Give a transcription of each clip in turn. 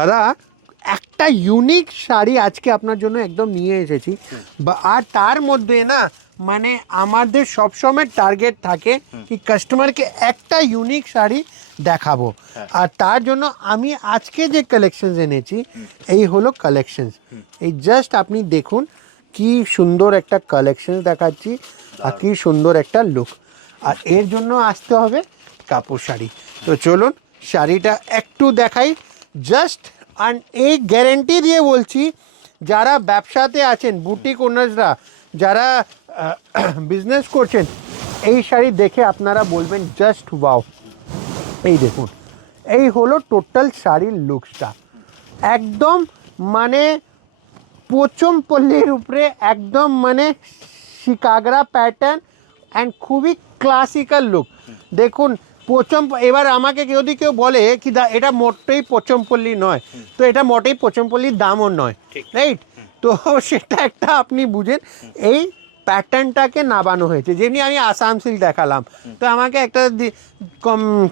দাদা একটা ইউনিক শাড়ি আজকে আপনার জন্য একদম নিয়ে এসেছি আর তার মধ্যে না মানে আমাদের সবসময় টার্গেট থাকে কি কাস্টমারকে একটা ইউনিক শাড়ি দেখাবো আর তার জন্য আমি আজকে যে কালেকশনস এনেছি এই হলো কালেকশনস এই জাস্ট আপনি দেখুন কি সুন্দর একটা কালেকশন দেখাচ্ছি আর কি সুন্দর একটা লুক আর এর জন্য আসতে হবে কাপড় শাড়ি তো চলুন শাড়িটা একটু দেখাই জাস্ট আর এই গ্যারেন্টি দিয়ে বলছি যারা ব্যবসাতে আছেন বুটিক ওনার্সরা যারা বিজনেস করছেন এই শাড়ি দেখে আপনারা বলবেন জাস্ট ওয়াও এই দেখুন এই হলো টোটাল শাড়ির লুকসটা একদম মানে পোচমপল্লির উপরে একদম মানে শিকাগরা প্যাটার্ন অ্যান্ড খুবই ক্লাসিক্যাল লুক দেখুন এবার আমাকে যদি কেউ বলে কি এটা মোটেই পোচমপল্লি নয় তো এটা মোটেই পোচমপল্লির দামও নয় রাইট তো সেটা একটা আপনি বুঝেন এই প্যাটার্নটাকে নাবানো হয়েছে যেমনি আমি আসাম সিল্ক দেখালাম তো আমাকে একটা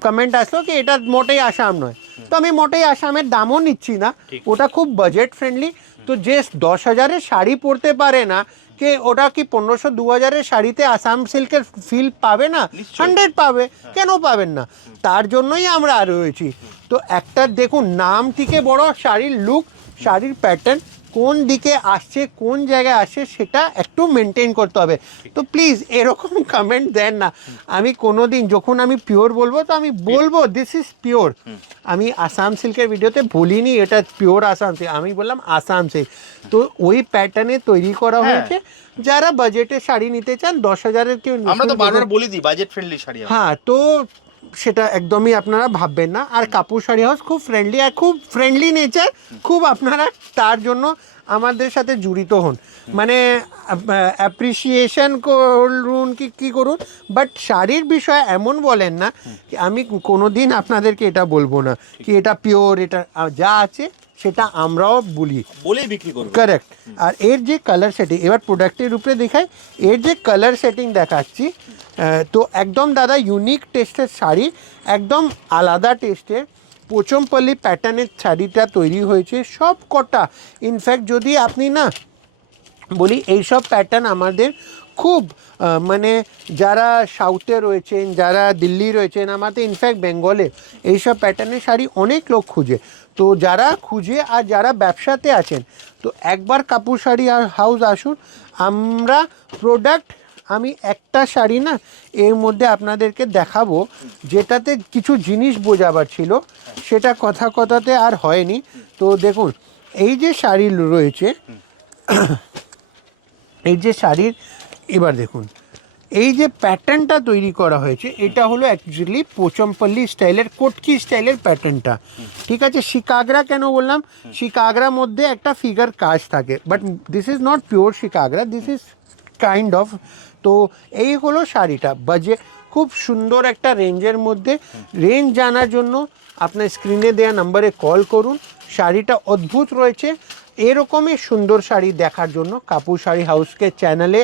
কমেন্ট আসলো কি এটা মোটেই আসাম নয় তো আমি মোটেই আসামের দামও নিচ্ছি না ওটা খুব বাজেট ফ্রেন্ডলি তো যে 10,000-এর শাড়ি পরতে পারে না কে ওটা কি 1500-2000-এর শাড়িতে আসাম সিল্কের ফিল পাবে না 100 পাবে কেন পাবেন না তার জন্যই আমরা আর রয়েছি তো একটা দেখুন নাম থেকে বড় শাড়ির লুক শাড়ির প্যাটার্ন কোন দিকে আসছে কোন জায়গায় আসছে সেটা একটু মেনটেন করতে হবে তো প্লিজ এরকম কমেন্ট দেন না আমি কোনো দিন যখন আমি পিওর বলবো তো আমি বলবো দিস ইজ পিওর আমি আসাম সিল্কের ভিডিওতে বলিনি এটা পিওর আসাম সিল্ক আমি বললাম আসাম সিল্ক তো ওই প্যাটার্নে তৈরি করা হয়েছে যারা বাজেটে শাড়ি নিতে চান 10,000-এর কেউ আমরা তো বারবার বলি দিই বাজেট ফ্রেন্ডলি শাড়ি হ্যাঁ তো সেটা একদমই আপনারা ভাববেন না আর কাপড় শাড়ি হাউস খুব ফ্রেন্ডলি আর খুব ফ্রেন্ডলি নেচার খুব আপনারা তার জন্য আমাদের সাথে জড়িত হন মানে অ্যাপ্রিসিয়েশন করুন কি করুন বাট শাড়ির বিষয়ে এমন বলেন না কি আমি কোনো দিন আপনাদেরকে এটা বলবো না কি এটা পিওর এটা যা আছে সেটা আমরাও বলেই বিক্রি করব কারেক্ট আর এর যে কালার সেটিং এবার প্রোডাক্টের উপরে দেখাই এর যে কালার সেটিং দেখাচ্ছি তো একদম দাদা ইউনিক টেস্টের শাড়ি একদম আলাদা টেস্টের পোচমপল্লি প্যাটার্নের শাড়িটা তৈরি হয়েছে সব কটা ইনফ্যাক্ট যদি আপনি না বলি এইসব প্যাটার্ন আমাদের খুব মানে যারা সাউথে রয়েছেন যারা দিল্লি রয়েছেন আমাদের ইনফ্যাক্ট বেঙ্গলে এইসব প্যাটার্নের শাড়ি অনেক লোক খুঁজে তো যারা খুঁজে আর যারা ব্যবসাতে আছেন তো একবার কাপড় শাড়ি হাউস আসুন আমরা প্রোডাক্ট আমি একটা শাড়ি না এর মধ্যে আপনাদেরকে দেখাবো যেটাতে কিছু জিনিস বোঝাবার ছিল সেটা কথাতে আর হয়নি তো দেখুন এই যে শাড়ি রয়েছে এই যে শাড়ির এবার দেখুন এই যে প্যাটার্নটা তৈরি করা হয়েছে এটা হলো অ্যাকচুয়ালি পোচমপল্লি স্টাইলের কোটকি স্টাইলের প্যাটার্নটা ঠিক আছে শিকাগরা কেন বললাম শিকাগরার মধ্যে একটা ফিগার কাজ থাকে but this is not pure শিকাগরা দিস ইজ কাইন্ড অফ তো এই হলো শাড়িটা বাজে খুব সুন্দর একটা রেঞ্জের মধ্যে রেঞ্জ জানার জন্য আপনার স্ক্রিনে দেওয়া নাম্বারে কল করুন শাড়িটা অদ্ভুত রয়েছে এরকমই সুন্দর শাড়ি দেখার জন্য কাপুর শাড়ি হাউসকে চ্যানেলে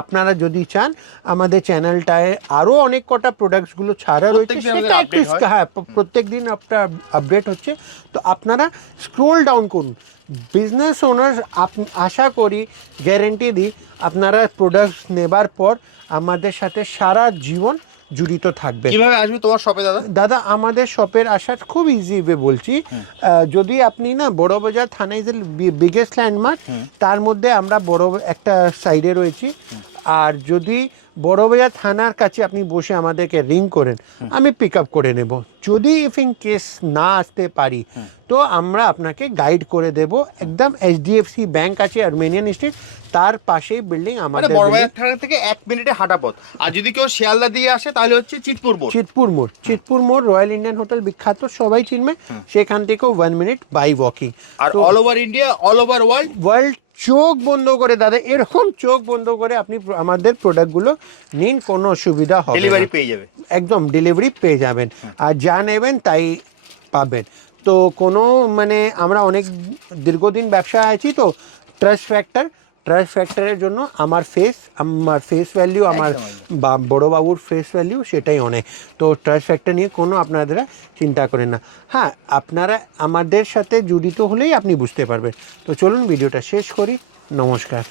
আপনারা যদি চান আমাদের চ্যানেলটায় আরও অনেক কটা প্রোডাক্টসগুলো ছাড়া রয়েছে সেটা একটু হ্যাঁ প্রত্যেক দিন আপনার আপডেট হচ্ছে তো আপনারা স্ক্রোল ডাউন করুন বিজনেস ওনার আশা করি গ্যারেন্টি দিই আপনারা প্রোডাক্টস নেবার পর আমাদের সাথে সারা জীবন জড়িত থাকবে কিভাবে আসবে তোমার শপে দাদা আমাদের শপের আসার খুব ইজি ওয়ে বলছি যদি আপনি না বড়বাজার থানা ইজ বিগেস্ট ল্যান্ডমার্ক তার মধ্যে আমরা বড় একটা সাইডে রয়েছি আর যদি বড়বাজার থানার কাছে আপনি বসে আমাদেরকে রিং করেন আমি পিক আপ করে নেব যদি ইফ ইন কেস না আসতে পারি তো আমরা আপনাকে গাইড করে দেব একদম HDFC ব্যাংক আছে আর্মেনিয়ান স্ট্রিট তার পাশেই বিল্ডিং আমাদের বড়বাজার থানা থেকে 1 মিনিটে হাঁটা পথ আর যদি কেউ শিয়ালদা দিয়ে আসে তাহলে হচ্ছে চিতপুর মোড় রয়্যাল ইন্ডিয়ান হোটেল বিখ্যাত সবাই চিনবে সেখান থেকেও 1 মিনিট বাই ওয়াকিং আর all over India all over world চোখ বন্ধ করে দাদা এরকম চোখ বন্ধ করে আপনি আমাদের প্রোডাক্টগুলো নিন কোনো অসুবিধা হবে ডেলিভারি পেয়ে যাবে একদম ডেলিভারি পেয়ে যাবেন আর যা নেবেন তাই পাবেন তো কোনো মানে আমরা অনেক দীর্ঘদিন ব্যবসা আছি তো ট্রাস্ট ফ্যাক্টর ট্রাস্ট ফ্যাক্টরের জন্য আমার ফেস ভ্যালিউ, আমার বড়োবাবুর ফেস ভ্যালিউ সেটাই অনেক। তো ট্রাস্ট ফ্যাক্টর নিয়ে কোনো আপনারা চিন্তা করেন না। হ্যাঁ, আপনারা আমাদের সাথে জড়িত হলেই আপনি বুঝতে পারবেন। তো চলুন ভিডিওটা শেষ করি। নমস্কার।